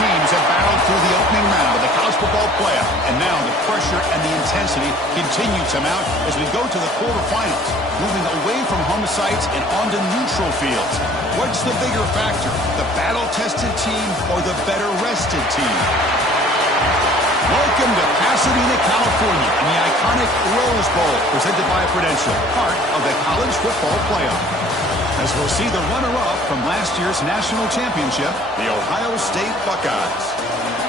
teams have battled through the opening round of the college football playoff, and now the pressure and the intensity continue to mount as we go to the quarterfinals, moving away from home sites and onto neutral fields. What's the bigger factor, the battle-tested team or the better-rested team? Welcome to Pasadena, California, in the iconic Rose Bowl, presented by Prudential, part of the college football playoff. As we'll see the runner-up from last year's national championship, the Ohio State Buckeyes,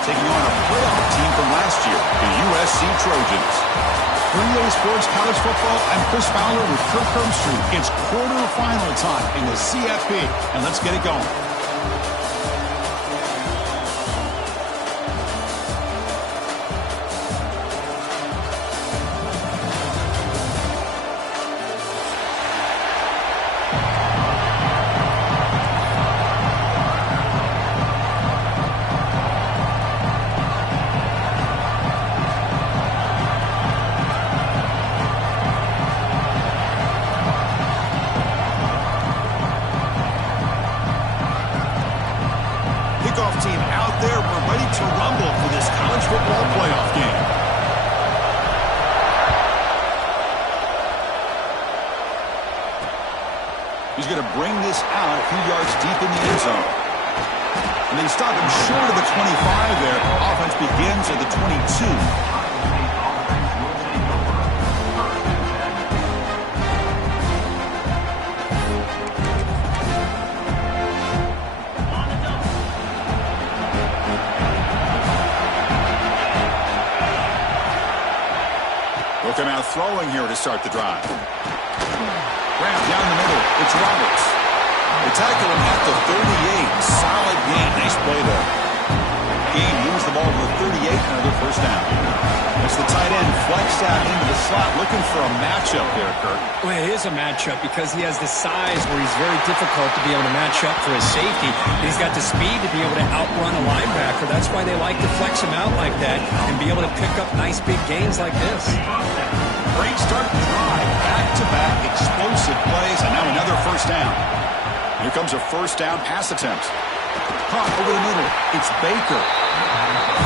taking on a playoff team from last year, the USC Trojans. 3A Sports College Football, I'm Chris Fowler with Kirk Herbstreit. It's quarterfinal time in the CFP, and let's get it going. Team out there, we're ready to rumble for this college football playoff game. He's going to bring this out a few yards deep in the end zone. And they stop him short of the 25 there. Offense begins at the 22. Come out throwing here to start the drive. Grab down the middle. It's Roberts. They tackle him at the 38. Solid gain. Nice play there. Gain moves the ball to the 38. Another first down. It's the tight end flexed out into the slot, looking for a matchup there, Kirk. Well, it is a matchup because he has the size where he's very difficult to be able to match up for his safety. He's got the speed to be able to outrun a linebacker. That's why they like to flex him out like that and be able to pick up nice big gains like this. Great start to drive. Back-to-back explosive plays, and now another first down. Here comes a first down pass attempt. Caught over the middle. It's Baker.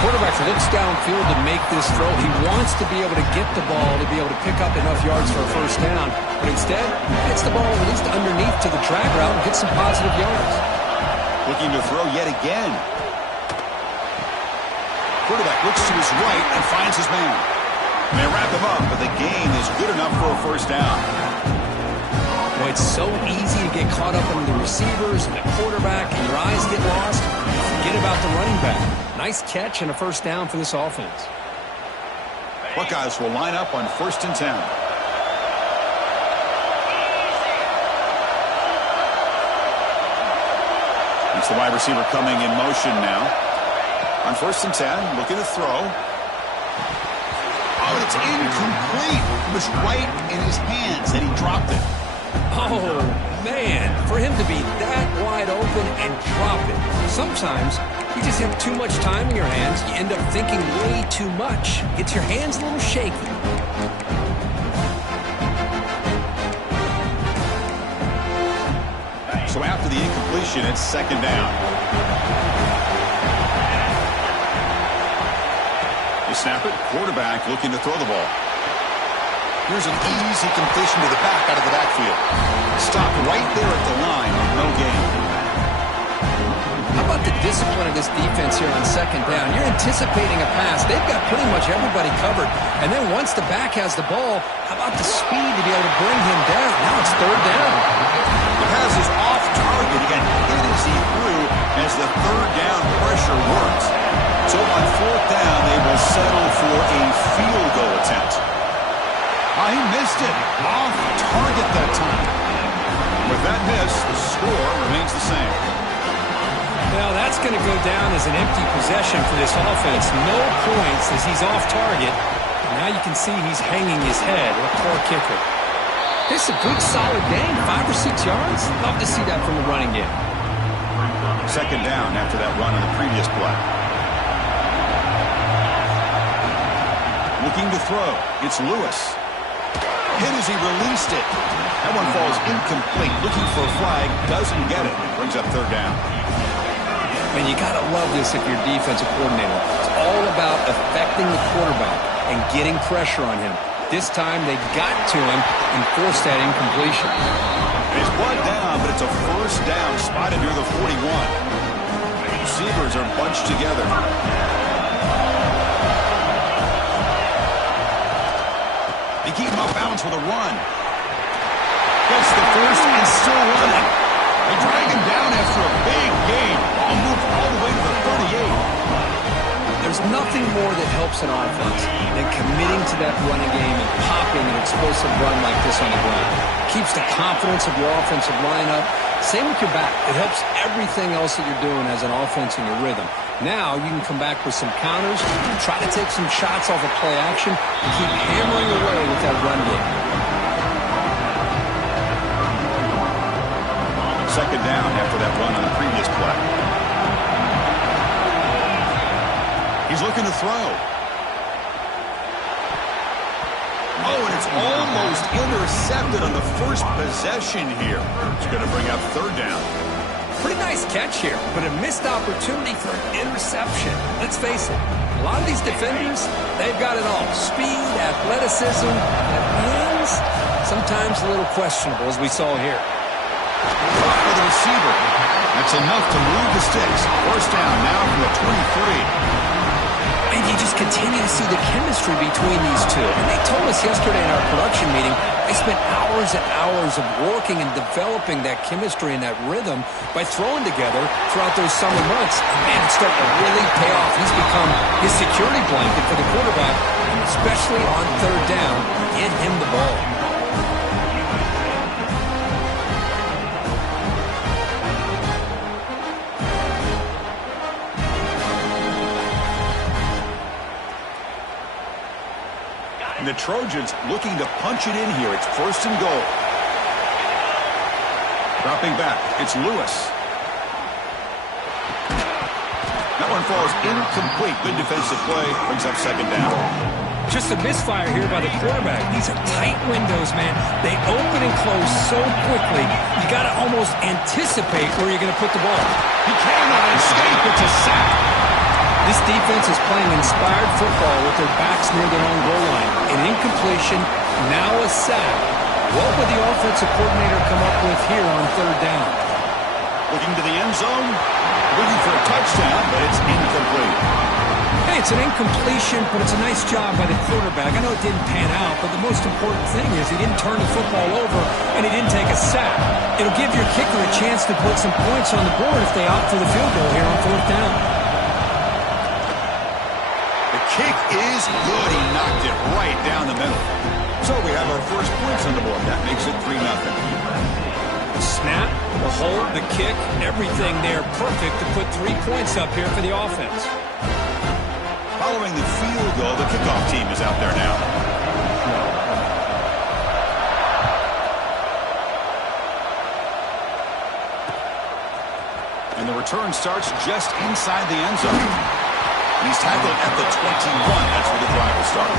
Quarterback looks downfield to make this throw. He wants to be able to get the ball to be able to pick up enough yards for a first down. But instead, gets the ball at least underneath to the drag route and gets some positive yards. Looking to throw yet again. Quarterback looks to his right and finds his man. And they wrap him up, but the gain is good enough for a first down. Boy, it's so easy to get caught up in the receivers and the quarterback, and your eyes get lost. Forget about the running back. Nice catch and a first down for this offense. Buckeyes will line up on 1st and 10. It's the wide receiver coming in motion now. On 1st and 10, looking to throw. Oh, it's incomplete. It was right in his hands, and he dropped it. Oh, man, for him to be that wide open and drop it. Sometimes you just have too much time in your hands. You end up thinking way too much. Gets your hands a little shaky. So after the incompletion, it's 2nd down. They snap it. Quarterback looking to throw the ball. Here's an easy completion to the back out of the backfield. Stopped right there at the line with no gain. How about the discipline of this defense here on 2nd down? You're anticipating a pass. They've got pretty much everybody covered. And then once the back has the ball, how about the speed to be able to bring him down? Now it's 3rd down. The pass is off target. He got hit as he threw as the 3rd down pressure works. So on 4th down, they will settle for a field goal attempt. Oh, he missed it. Off target that time. With that miss, the score remains the same. Well, that's going to go down as an empty possession for this offense. No points as he's off target. And now you can see he's hanging his head. What a poor kicker. This is a good, solid game. 5 or 6 yards. Love to see that from the running game. 2nd down after that run on the previous play. Looking to throw. It's Lewis. Hit as he released it. That one falls incomplete. Looking for a flag. Doesn't get it. Brings up 3rd down. Man, you got to love this if you're a defensive coordinator. It's all about affecting the quarterback and getting pressure on him. This time they got to him and forced that incompletion. He's brought down, but it's a first down spotted near the 41. The receivers are bunched together. They keep him off balance with a run. Gets the first and still running. They drag him down after a big gain. Ball moved all the way to the 38. There's nothing more that helps an offense than committing to that running game and popping an explosive run like this on the ground. Keeps the confidence of your offensive lineup. Same with your back. It helps everything else that you're doing as an offense in your rhythm. Now you can come back with some counters, try to take some shots off of play action, and keep hammering away with that run game. Second down after that run on the previous play. He's looking to throw. Oh, and it's almost intercepted on the first possession here. It's going to bring up third down. Pretty nice catch here, but a missed opportunity for an interception. Let's face it, a lot of these defenders, they've got it all. Speed, athleticism, hands, sometimes a little questionable, as we saw here. For the receiver. That's enough to move the sticks. First down now from the 23. And you just continue to see the chemistry between these two. And they told us yesterday in our production meeting, they spent hours and hours of working and developing that chemistry and that rhythm by throwing together throughout those summer months. And man, it's starting to really pay off. He's become his security blanket for the quarterback, and especially on third down, get him the ball. And the Trojans looking to punch it in here. It's first and goal. Dropping back, it's Lewis. That one falls incomplete. Good defensive play. Brings up second down. Just a misfire here by the quarterback. These are tight windows, man. They open and close so quickly. You got to almost anticipate where you're going to put the ball. He cannot escape. It's a sack. This defense is playing inspired football with their backs near their own goal line. An incompletion, now a sack. What would the offensive coordinator come up with here on third down? Looking to the end zone. Looking for a touchdown, but it's incomplete. Hey, it's an incompletion, but it's a nice job by the quarterback. I know it didn't pan out, but the most important thing is he didn't turn the football over and he didn't take a sack. It'll give your kicker a chance to put some points on the board if they opt for the field goal here on fourth down. Kick is good. He knocked it right down the middle. So we have our first points on the board. That makes it 3-0. The snap, the hold, the kick, everything there perfect to put 3 points up here for the offense. Following the field goal, the kickoff team is out there now. And the return starts just inside the end zone. He's tackled at the 21. That's where the drive will start.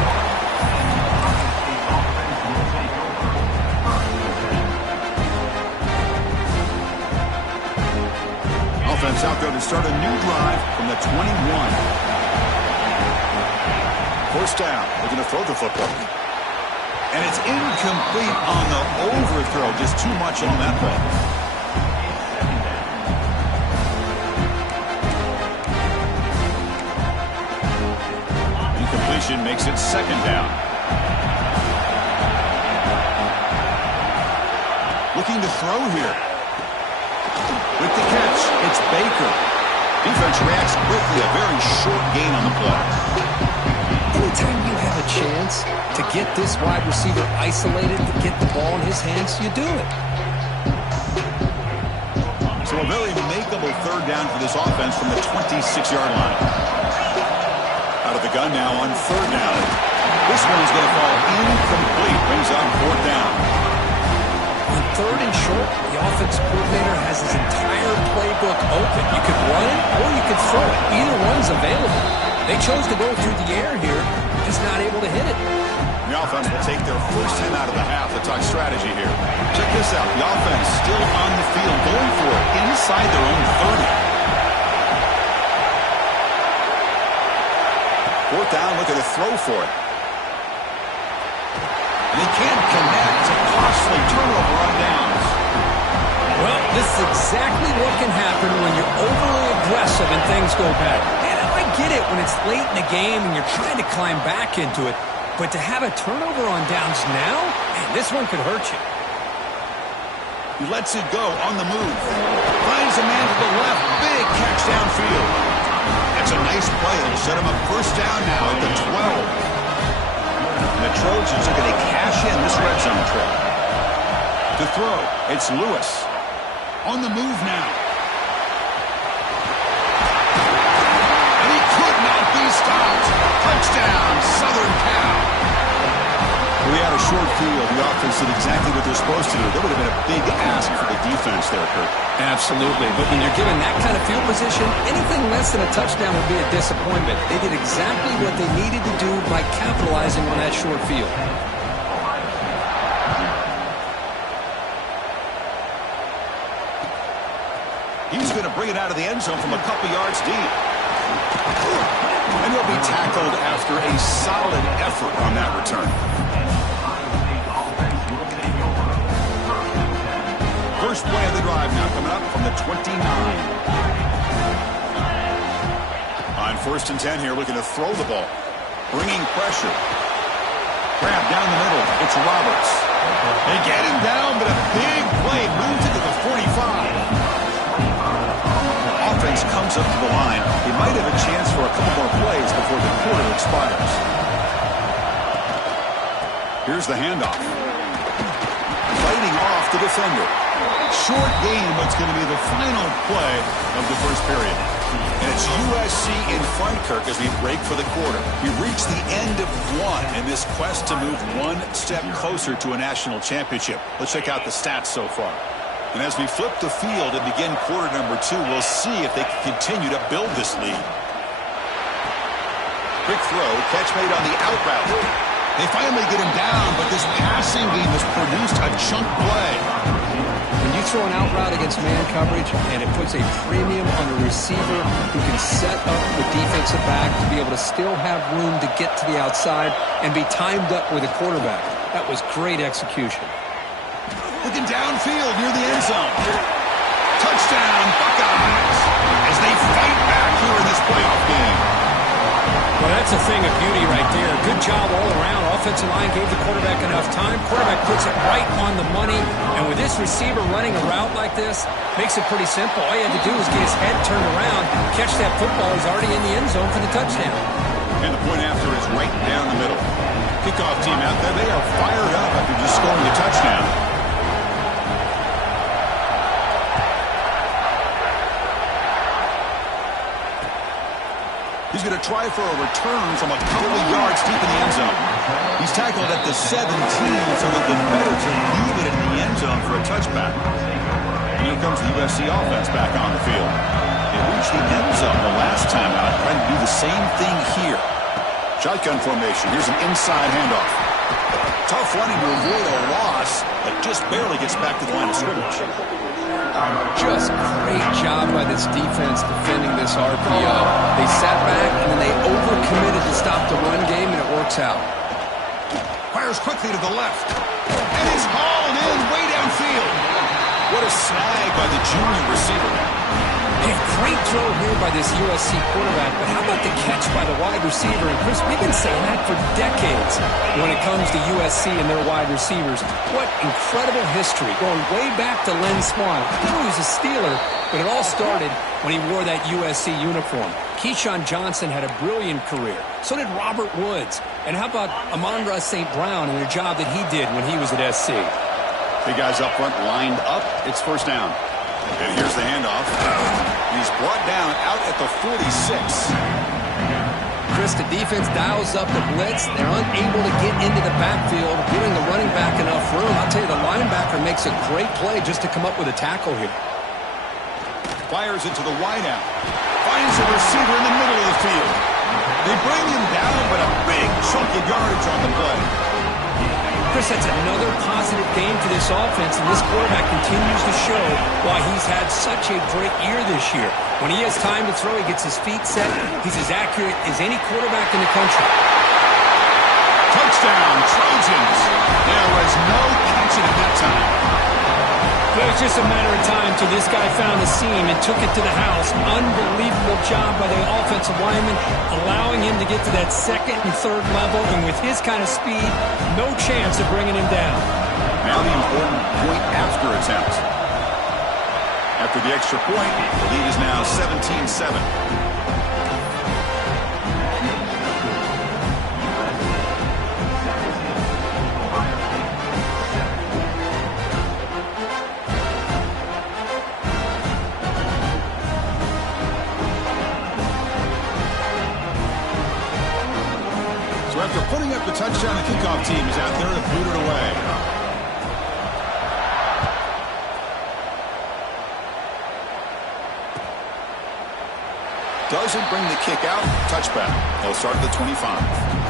Offense out there to start a new drive from the 21. First down. They're going to throw the football. And it's incomplete on the overthrow. Just too much on that play. Makes it second down. Looking to throw here. With the catch, it's Baker. Defense reacts quickly. A very short gain on the play. Anytime you have a chance to get this wide receiver isolated, to get the ball in his hands, you do it. So a very makeable third down for this offense from the 26-yard line. Out of the gun now on third down. This one's going to fall incomplete. Brings up fourth down. On third and short, the offensive coordinator has his entire playbook open. You could run it or you could throw it. Either one's available. They chose to go through the air here, just not able to hit it. The offense will take their first time out of the half to talk strategy here. Check this out. The offense still on the field, going for it inside their own 30. Fourth down, looking to throw for it. And he can't connect. A costly turnover on downs. Well, this is exactly what can happen when you're overly aggressive and things go bad. And I get it when it's late in the game and you're trying to climb back into it. But to have a turnover on downs now, man, this one could hurt you. He lets it go on the move. Finds a man to the left. Big catch downfield. That's a nice play. It'll set him up first down now at the 12. And the Trojans are going to cash in this red zone trip. To throw, it's Lewis. On the move now. And he could not be stopped. Touchdown, Southern Cal. We had a short field. The offense did exactly what they're supposed to do. That would have been a big ask for the defense there, Kurt. Absolutely. But when you're given that kind of field position, anything less than a touchdown would be a disappointment. They did exactly what they needed to do by capitalizing on that short field. He's going to bring it out of the end zone from a couple yards deep. And he'll be tackled after a solid effort on that return. First play of the drive now coming up from the 29. On 1st and 10 here, looking to throw the ball. Bringing pressure. Grab down the middle. It's Roberts. They get him down, but a big play moves into the 45. Offense comes up to the line. He might have a chance for a couple more plays before the quarter expires. Here's the handoff. Fighting off the defender. Short game, but it's going to be the final play of the first period. And it's USC in front, Kirk, as we break for the quarter. We reach the end of one in this quest to move one step closer to a national championship. Let's check out the stats so far. And as we flip the field and begin quarter number 2, we'll see if they can continue to build this lead. Quick throw, catch made on the out route. They finally get him down, but this passing game has produced a chunk play. When you throw an out route against man coverage, and it puts a premium on a receiver who can set up the defensive back to be able to still have room to get to the outside and be timed up with a quarterback. That was great execution. Looking downfield near the end zone. Touchdown, Buckeyes, as they fight back here in this playoff game. Well, that's a thing of beauty right there. Good job all around. Offensive line gave the quarterback enough time. Quarterback puts it right on the money. And with this receiver running a route like this, makes it pretty simple. All you had to do was get his head turned around, catch that football. He's already in the end zone for the touchdown. And the point after is right down the middle. Kickoff team out there. They are fired up after just scoring a touchdown. He's going to try for a return from a couple of yards deep in the end zone. He's tackled at the 17, so they've been better to leave it in the end zone for a touchback. And here comes the USC offense back on the field. They reached the end zone the last time out, trying to do the same thing here. Shotgun formation. Here's an inside handoff. Tough running to avoid a loss, but just barely gets back to the line of scrimmage. Just great job by this defense defending this RPO. They sat back, and then they overcommitted to stop the run game, and it works out. Fires quickly to the left. And he's hauled in way downfield. What a snag by the junior receiver. Hey, great throw here by this USC quarterback, but how about the catch by the wide receiver? And Chris, we've been saying that for decades when it comes to USC and their wide receivers. What incredible history, going way back to Len Swan. I know he was a Steeler, but it all started when he wore that USC uniform. Keyshawn Johnson had a brilliant career. So did Robert Woods. And how about Amon-Ra St. Brown and the job that he did when he was at SC? Big guys up front lined up. It's first down. And here's the handoff. He's brought down out at the 46. Chris, the defense dials up the blitz. They're unable to get into the backfield, giving the running back enough room. I'll tell you, the linebacker makes a great play just to come up with a tackle here. Fires into the wideout. Finds a receiver in the middle of the field. They bring him down, but a big chunk of yardage on the play. Chris, that's another positive game for this offense, and this quarterback continues to show why he's had such a great year this year. When he has time to throw, he gets his feet set. He's as accurate as any quarterback in the country. Touchdown, Trojans. There was no catching at that time. It was just a matter of time till this guy found the seam and took it to the house. Unbelievable job by the offensive lineman, allowing him to get to that second and third level, and with his kind of speed, no chance of bringing him down. Now the important point after attempt. After the extra point, the lead is now 17-7. After putting up the touchdown, the kickoff team is out there to boot it away. Doesn't bring the kick out. Touchback. They'll start at the 25.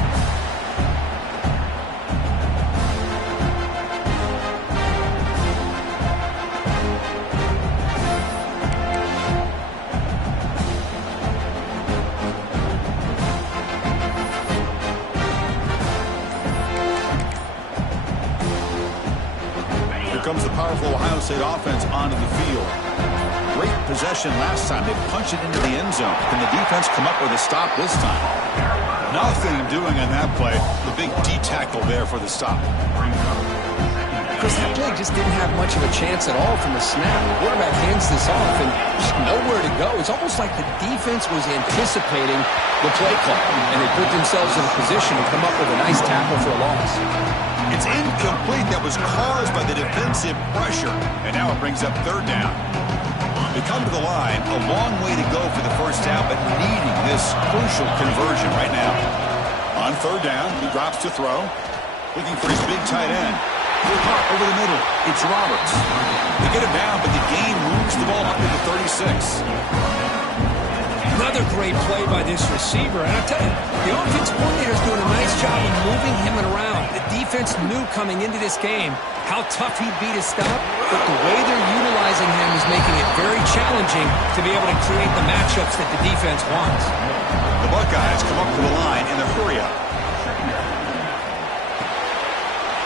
Comes the powerful Ohio State offense onto the field. Great possession last time. They punched it into the end zone. Can the defense come up with a stop this time? Nothing doing on that play. The big D tackle there for the stop. Chris, that play just didn't have much of a chance at all from the snap. The quarterback hands this off and just nowhere to go. It's almost like the defense was anticipating the play call, and they put themselves in a position to come up with a nice tackle for a loss. It's incomplete. That was caused by the defensive pressure. And now it brings up third down. They come to the line. A long way to go for the first down, but needing this crucial conversion right now. On third down, he drops to throw. Looking for his big tight end. Good caught over the middle. It's Roberts. They get him down, but the gain moves the ball up to the 36. Another great play by this receiver. And I'll tell you, the offense coordinator is doing a nice job of moving him around. The defense knew coming into this game how tough he'd be to stop, but the way they're utilizing him is making it very challenging to be able to create the matchups that the defense wants. The Buckeyes come up to the line in the hurry-up.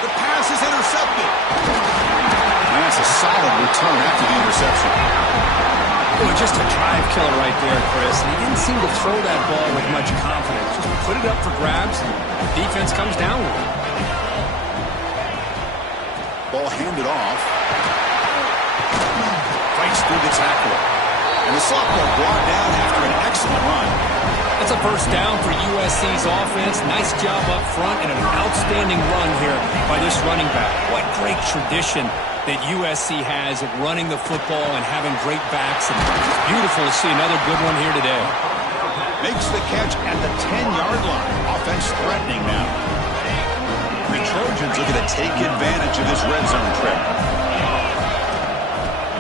The pass is intercepted. And that's a solid return after the interception. Boy, just a drive killer right there, Chris. And he didn't seem to throw that ball with much confidence. Just put it up for grabs, and the defense comes down with it. Ball handed off. Fights through the tackle. And the sophomore brought down after an excellent run. That's a first down for USC's offense. Nice job up front and an outstanding run here by this running back. What great tradition that USC has of running the football and having great backs. And it's beautiful to see another good one here today. Makes the catch at the 10-yard line. Offense threatening now. The Trojans looking to take advantage of this red zone trip.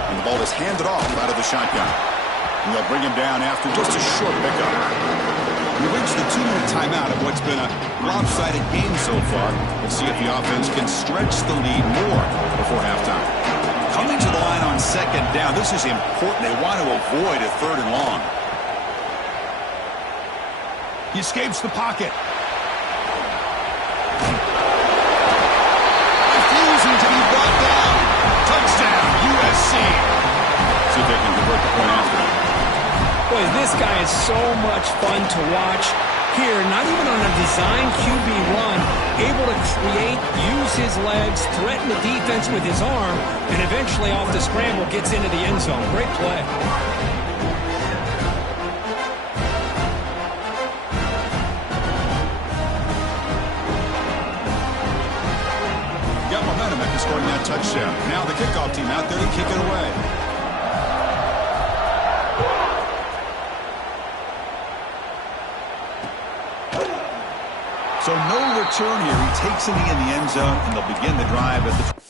And the ball is handed off out of the shotgun. And they'll bring him down after just a short pickup. We reached the 2-minute timeout of what's been a lopsided game so far. We'll see if the offense can stretch the lead more before halftime. Coming to the line on second down, this is important. They want to avoid a third and long. He escapes the pocket. Refusing to be brought down. Touchdown, USC. See if they can convert the point after. Boy, this guy is so much fun to watch. Here, not even on a design QB run, able to create, use his legs, threaten the defense with his arm, and eventually off the scramble gets into the end zone. Great play. Got momentum after scoring that touchdown. Now the kickoff team out there to kick it away. So no return here. He takes it in the end zone, and they'll begin the drive at the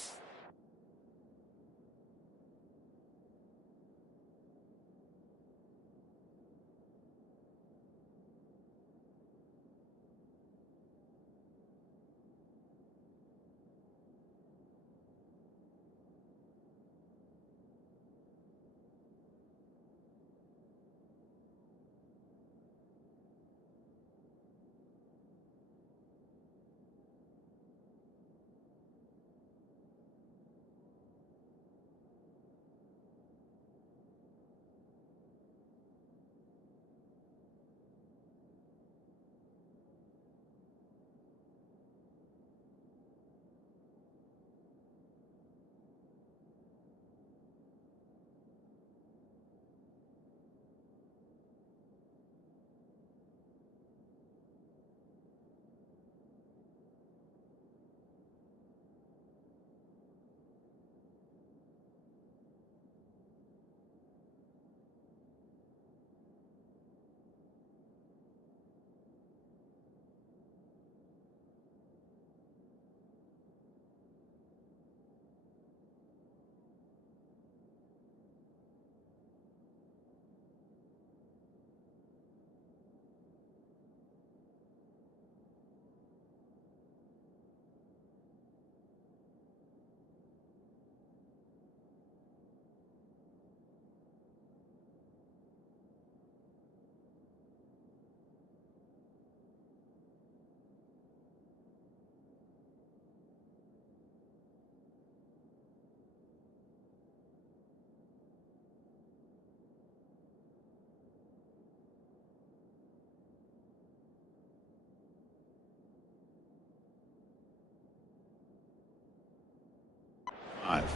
drive.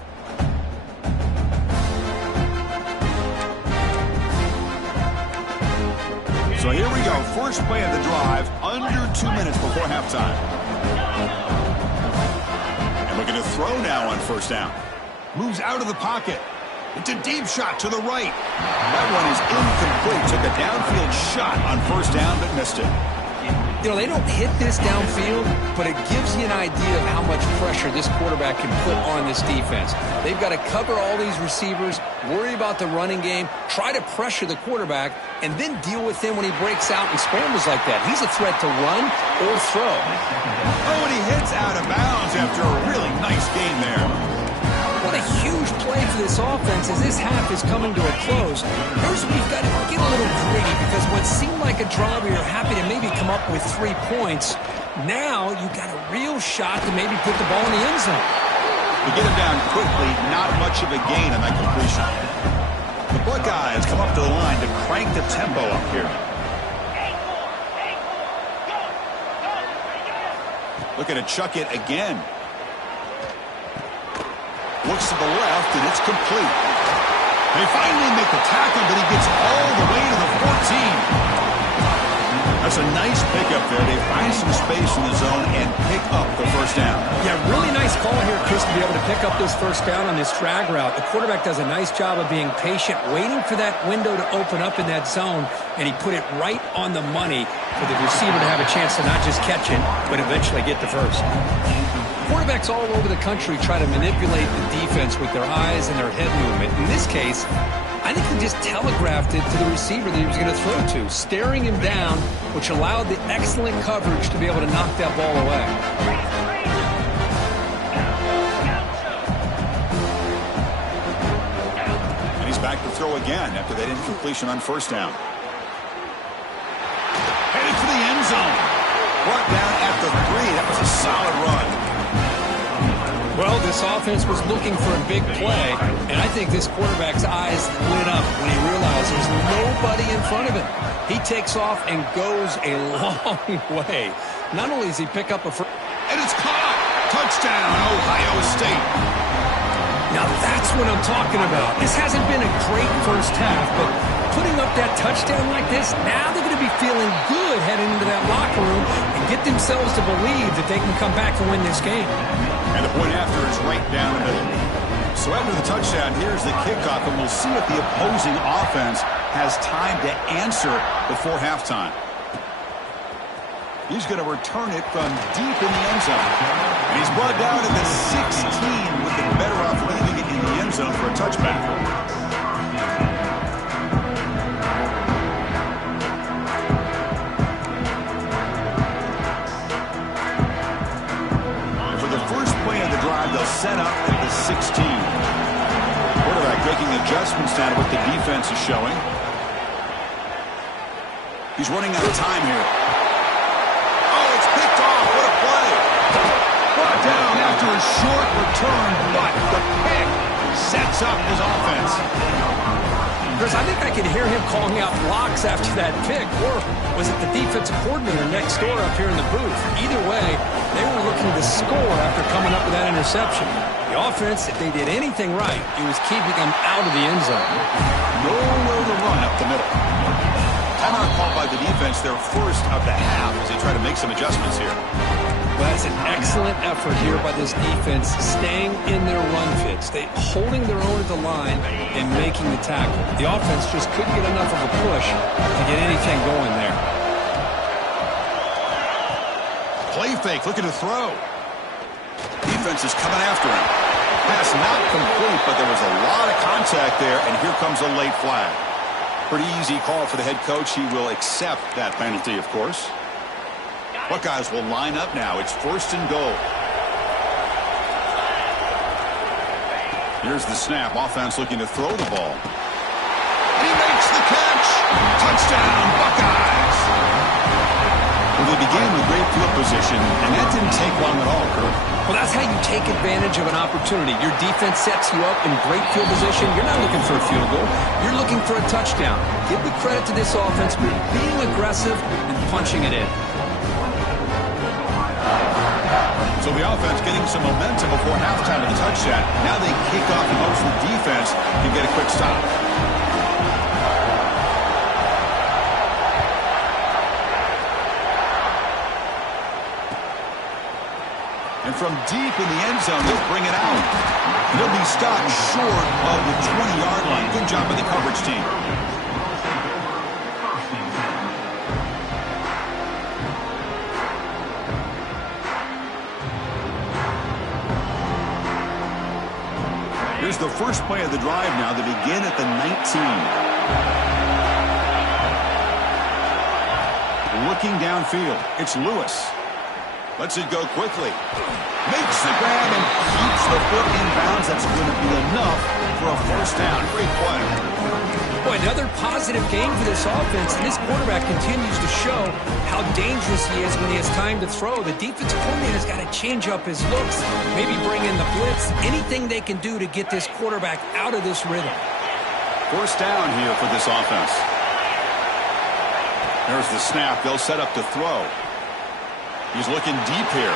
So here we go. First play of the drive, under 2 minutes before halftime. And looking to throw now on first down. Moves out of the pocket. It's a deep shot to the right. That one is incomplete. Took a downfield shot on first down, but missed it. You know, they don't hit this downfield, but it gives you an idea of how much pressure this quarterback can put on this defense. They've got to cover all these receivers, worry about the running game, try to pressure the quarterback, and then deal with him when he breaks out and scrambles like that. He's a threat to run or throw. Oh, and he hits out of bounds after a really nice game there. What a huge play for this offense as this half is coming to a close. Here's where you've got to get a little greedy because what seemed like a drive where you're happy to maybe come up with 3 points, now you've got a real shot to maybe put the ball in the end zone. To get him down quickly, not much of a gain on that completion. The Buckeyes come up to the line to crank the tempo up here. Looking to chuck it again. Looks to the left, and it's complete. They finally make the tackle, but he gets all the way to the 14. That's a nice pickup there. They find some space in the zone and pick up the first down. Yeah, really nice call here, Chris, to be able to pick up this first down on this drag route. The quarterback does a nice job of being patient, waiting for that window to open up in that zone, and he put it right on the money for the receiver to have a chance to not just catch it, but eventually get the first. Quarterbacks all over the country try to manipulate the defense with their eyes and their head movement. In this case, I think he just telegraphed it to the receiver that he was going to throw to, staring him down, which allowed the excellent coverage to be able to knock that ball away. And he's back to throw again after that incompletion on first down. Headed for the end zone. Brought down at the 3. That was a solid run. Well, this offense was looking for a big play, and I think this quarterback's eyes lit up when he realized there's nobody in front of him. He takes off and goes a long way. Not only does he pick up a first... And it's caught! Touchdown, Ohio State! Now that's what I'm talking about. This hasn't been a great first half, but putting up that touchdown like this, now they're going to be feeling good heading into that locker room and get themselves to believe that they can come back and win this game. And the point after is right down the middle. So after the touchdown, here's the kickoff, and we'll see if the opposing offense has time to answer before halftime. He's going to return it from deep in the end zone. And he's brought down at the 16, with the better off leaving it in the end zone for a touchback. They'll set up at the 16. Quarterback making adjustments down to what the defense is showing. He's running out of time here. Oh, it's picked off. What a play. Brought down after a short return, but the pick sets up his offense. Chris, I think I could hear him calling out blocks after that pick, or was it the defensive coordinator next door up here in the booth? Either way, they were looking to score after coming up with that interception. The offense, if they did anything right, it was keeping them out of the end zone. Nowhere to run up the middle. Timeout called by the defense, their first of the half, as they try to make some adjustments here. Well, that's an excellent effort here by this defense, staying in their run fits. They holding their own at the line and making the tackle. The offense just couldn't get enough of a push to get anything going there. Play fake, looking to throw. Defense is coming after him. Pass not complete, but there was a lot of contact there, and here comes a late flag. Pretty easy call for the head coach. He will accept that penalty, of course. Buckeyes will line up now. It's first and goal. Here's the snap. Offense looking to throw the ball. He makes the catch. Touchdown, Buckeyes. Well, they began with great field position, and that didn't take long at all, Kurt. Well, that's how you take advantage of an opportunity. Your defense sets you up in great field position. You're not looking for a field goal. You're looking for a touchdown. Give the credit to this offense for being aggressive and punching it in. So the offense getting some momentum before halftime of the touchdown. Now they kick off and hopes the defense can get a quick stop. And from deep in the end zone, they'll bring it out. And he'll be stopped short of the 20-yard line. Good job by the coverage team. Here's the first play of the drive now. They begin at the 19. Looking downfield, it's Lewis. Lets it go quickly. Makes the grab and keeps the foot in bounds. That's going to be enough for a first down. Great play. Boy, another positive game for this offense. And this quarterback continues to show how dangerous he is when he has time to throw. The defensive coordinator's got to change up his looks, maybe bring in the blitz, anything they can do to get this quarterback out of this rhythm. First down here for this offense. There's the snap. They'll set up to throw. He's looking deep here.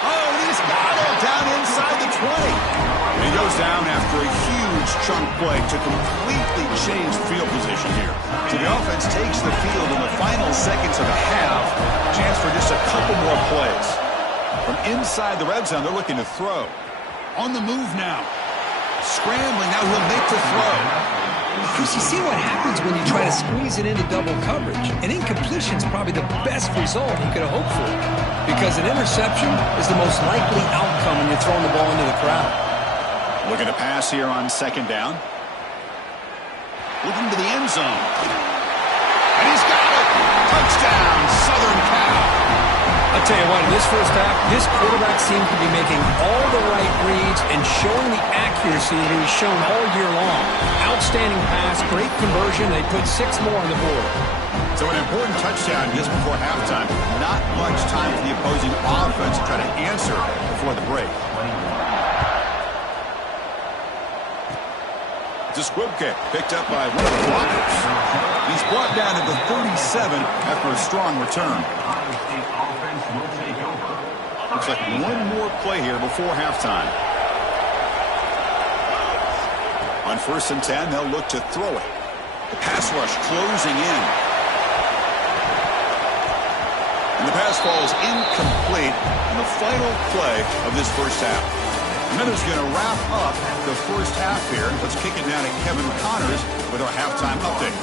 Oh, and he's got it down inside the 20. And he goes down after a huge chunk play to completely change field position here. So the offense takes the field in the final seconds of the half. Chance for just a couple more plays. From inside the red zone, they're looking to throw. On the move now. Scrambling, now he'll make the throw. Chris, you see what happens when you try to squeeze it into double coverage. An incompletion is probably the best result you could have hoped for, because an interception is the most likely outcome when you're throwing the ball into the crowd. Looking to pass here on second down. Looking to the end zone. And he's got it! Touchdown, Southern Cal. I'll tell you what, in this first half, this quarterback seems to be making all the right reads and showing the accuracy that he's shown all year long. Outstanding pass, great conversion. They put 6 more on the board. So an important touchdown just before halftime. Not much time for the opposing offense to try to answer before the break. It's a squib kick picked up by one of the blockers. He's brought down to the 37 after a strong return. Looks like one more play here before halftime. On 1st and 10, they'll look to throw it. The pass rush closing in. And the pass falls incomplete in the final play of this first half. And then it's going to wrap up the first half here. Let's kick it down to Kevin Connors with our halftime update.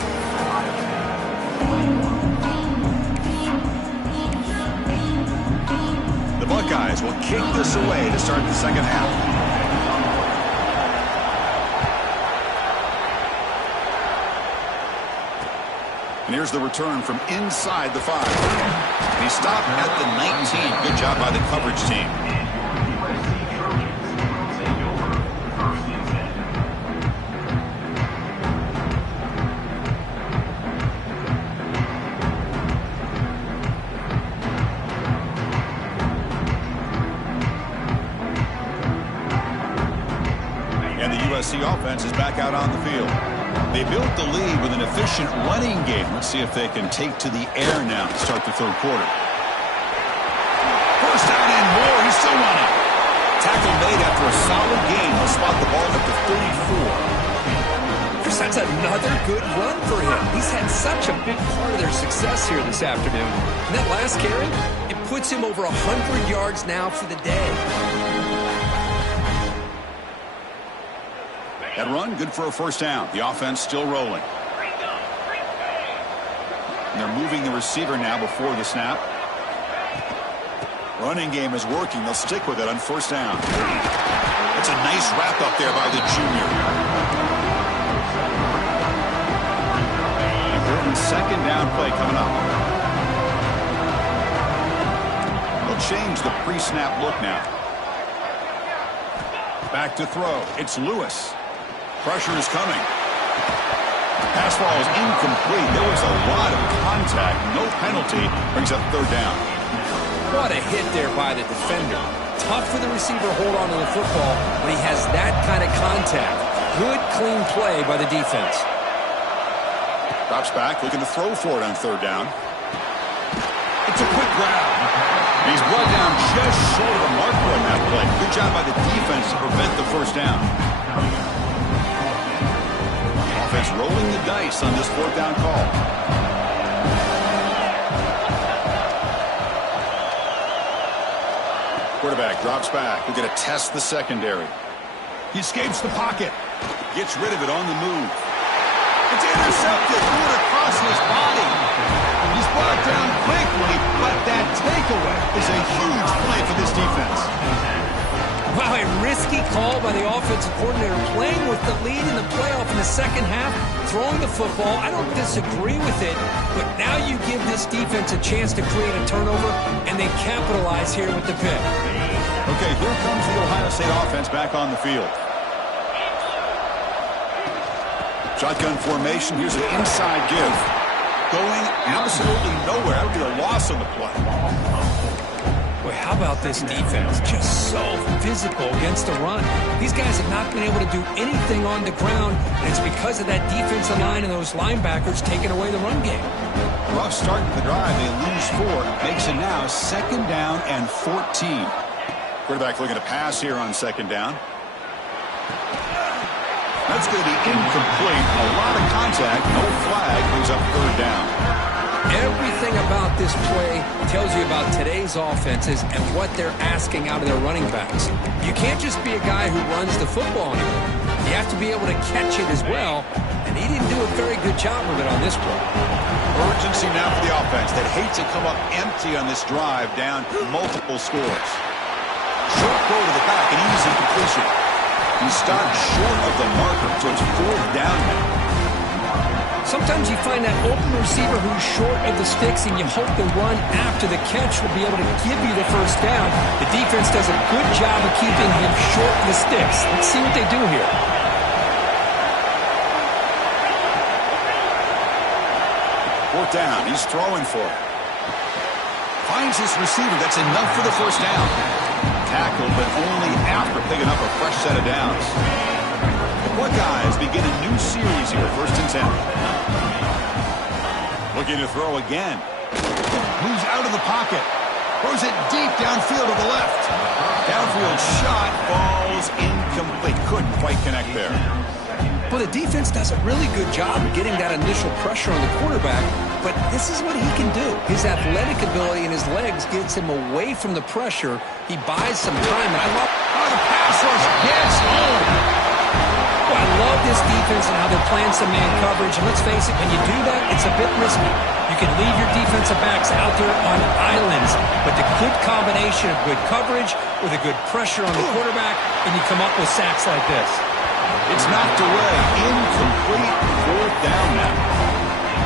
The Buckeyes will kick this away to start the second half. And here's the return from inside the 5. And he stopped at the 19. Good job by the coverage team. USC offense is back out on the field. They built the lead with an efficient running game. Let's see if they can take to the air now to start the third quarter. First down and more. He's still running. Tackle made after a solid game. He'll spot the ball at the 34. Chris, that's another good run for him. He's had such a big part of their success here this afternoon. And that last carry, it puts him over 100 yards now for the day. That run, good for a first down. The offense still rolling. And they're moving the receiver now before the snap. Running game is working. They'll stick with it on first down. It's a nice wrap up there by the junior. Important second down play coming up. They'll change the pre-snap look now. Back to throw. It's Lewis. Pressure is coming. Pass ball is incomplete. There was a lot of contact. No penalty. Brings up third down. What a hit there by the defender. Tough for the receiver to hold on to the football when he has that kind of contact. Good, clean play by the defense. Drops back, looking to throw for it on third down. It's a quick grab. He's brought down just short of the marker on that play. Good job by the defense to prevent the first down. Offense rolling the dice on this fourth down call. Quarterback drops back. We're going to test the secondary. He escapes the pocket. Gets rid of it on the move. It's intercepted. Threw it across his body. He's brought down quickly, but that takeaway is a huge play for this defense. Wow, a risky call by the offensive coordinator, playing with the lead in the playoff in the second half, throwing the football. I don't disagree with it, but now you give this defense a chance to create a turnover, and they capitalize here with the pick. Okay, here comes the Ohio State offense back on the field. Shotgun formation. Here's an inside give. Going absolutely nowhere. That would be a loss on the play. Boy, how about this defense? Just so physical against the run. These guys have not been able to do anything on the ground, and it's because of that defensive line and those linebackers taking away the run game. Rough start to the drive. They lose 4. Makes it now 2nd down and 14. Quarterback looking to pass here on 2nd down. That's going to be incomplete. A lot of contact. No flag. Brings up 3rd down. Everything about this play tells you about today's offenses and what they're asking out of their running backs. You can't just be a guy who runs the football anymore. You have to be able to catch it as well, and he didn't do a very good job of it on this play. Urgency now for the offense that hates to come up empty on this drive, down multiple scores. Short throw to the back, an easy completion. He stopped short of the marker, so it's 4th down now. Sometimes you find that open receiver who's short of the sticks, and you hope the run after the catch will be able to give you the first down. The defense does a good job of keeping him short of the sticks. Let's see what they do here. 4th down. He's throwing for it. Finds his receiver. That's enough for the first down. Tackled, but only after picking up a fresh set of downs. Buckeyes begin a new series here, 1st and 10. Looking to throw again. Moves out of the pocket. Throws it deep downfield to the left. Downfield shot falls incomplete. Couldn't quite connect there. Well, the defense does a really good job of getting that initial pressure on the quarterback, but this is what he can do. His athletic ability and his legs gets him away from the pressure. He buys some time, and I love how the pass rush gets home. Well, I love this defense and how they're playing some man coverage, and let's face it, when you do that, it's a bit risky. You can leave your defensive backs out there on islands, but the good combination of good coverage with a good pressure on the quarterback, and you come up with sacks like this. It's knocked away. Incomplete. 4th down now.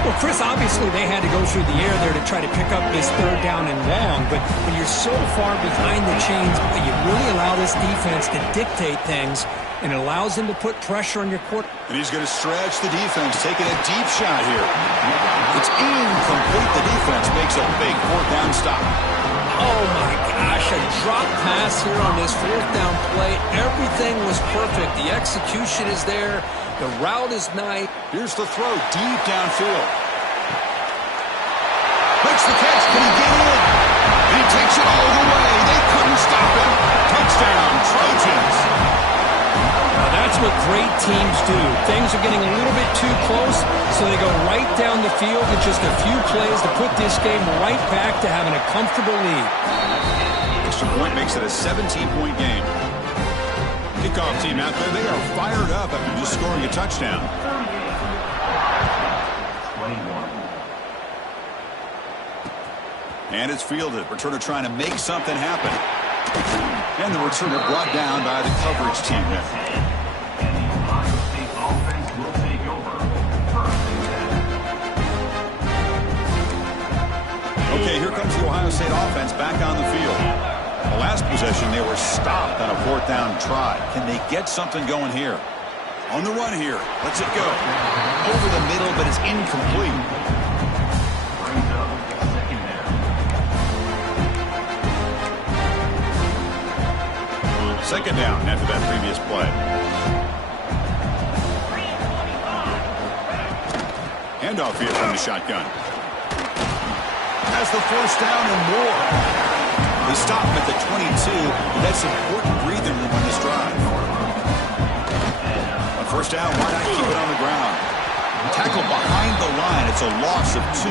Well, Chris, obviously they had to go through the air there to try to pick up this 3rd down and long, but when you're so far behind the chains, you really allow this defense to dictate things, and it allows them to put pressure on your quarterback. And he's going to stretch the defense, taking a deep shot here. It's incomplete. The defense makes a big 4th down stop. Oh, my gosh, a drop pass here on this 4th down play. Everything was perfect. The execution is there. The route is nice. Here's the throw deep downfield. Makes the catch. Can he get in? And he takes it all the way. They couldn't stop him. Touchdown, Trojans. Now that's what great teams do. Things are getting a little bit too close, so they go right down the field with just a few plays to put this game right back to having a comfortable lead. Extra point makes it a 17-point game. Kickoff team out there, they are fired up after just scoring a touchdown. And it's fielded. Returner trying to make something happen. And the returner brought down by the coverage team. Okay, here comes the Ohio State offense back on the field. The last possession, they were stopped on a 4th down try. Can they get something going here? On the run here. Lets it go. Over the middle, but it's incomplete. Second down after that previous play. Handoff here from the shotgun. Has the first down and more. They stop him at the 22, but that's important breathing room on this drive. On first down, why not keep it on the ground? Tackle behind the line. It's a loss of 2.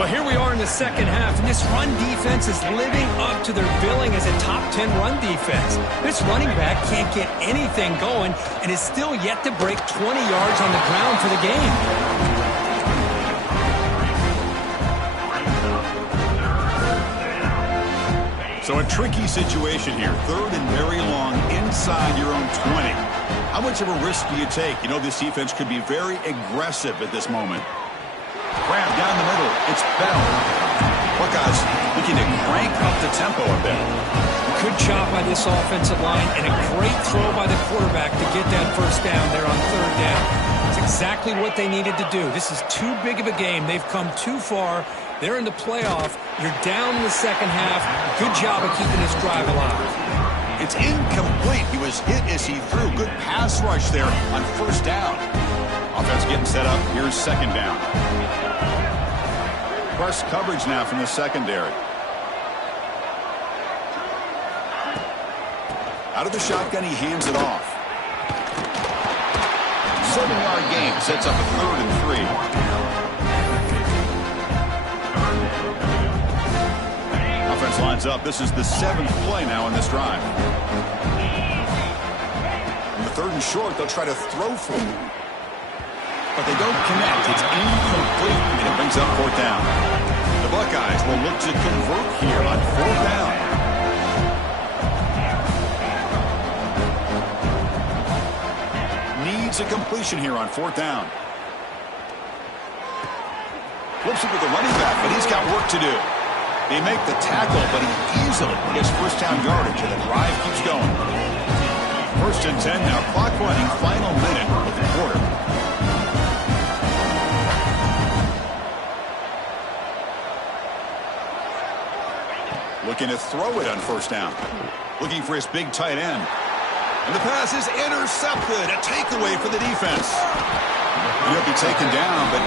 Well, here we are in the second half, and this run defense is living up to their billing as a top 10 run defense. This running back can't get anything going and is still yet to break 20 yards on the ground for the game. So a tricky situation here. 3rd and very long inside your own 20. How much of a risk do you take? You know this defense could be very aggressive at this moment. Grab down the middle. It's Bell. Buckeyes looking to crank up the tempo a bit. Good job by this offensive line and a great throw by the quarterback to get that first down there on 3rd down. It's exactly what they needed to do. This is too big of a game. They've come too far. They're in the playoff. You're down in the second half. Good job of keeping this drive alive. It's incomplete. He was hit as he threw. Good pass rush there on first down. Offense getting set up. Here's 2nd down. Press coverage now from the secondary. Out of the shotgun, he hands it off. 7-yard gain sets up a 3rd and 3. Offense lines up. This is the 7th play now in this drive. On the 3rd and short, they'll try to throw for him. But they don't connect. It's incomplete, and it brings up 4th down. The Buckeyes will look to convert here on 4th down. Needs a completion here on 4th down. Flips it with the running back, but he's got work to do. They make the tackle, but he easily gets first down yardage, and the drive keeps going. 1st and 10 now. Clock running, final minute of the quarter. Looking to throw it on first down. Looking for his big tight end. And the pass is intercepted. A takeaway for the defense. He'll be taken down, but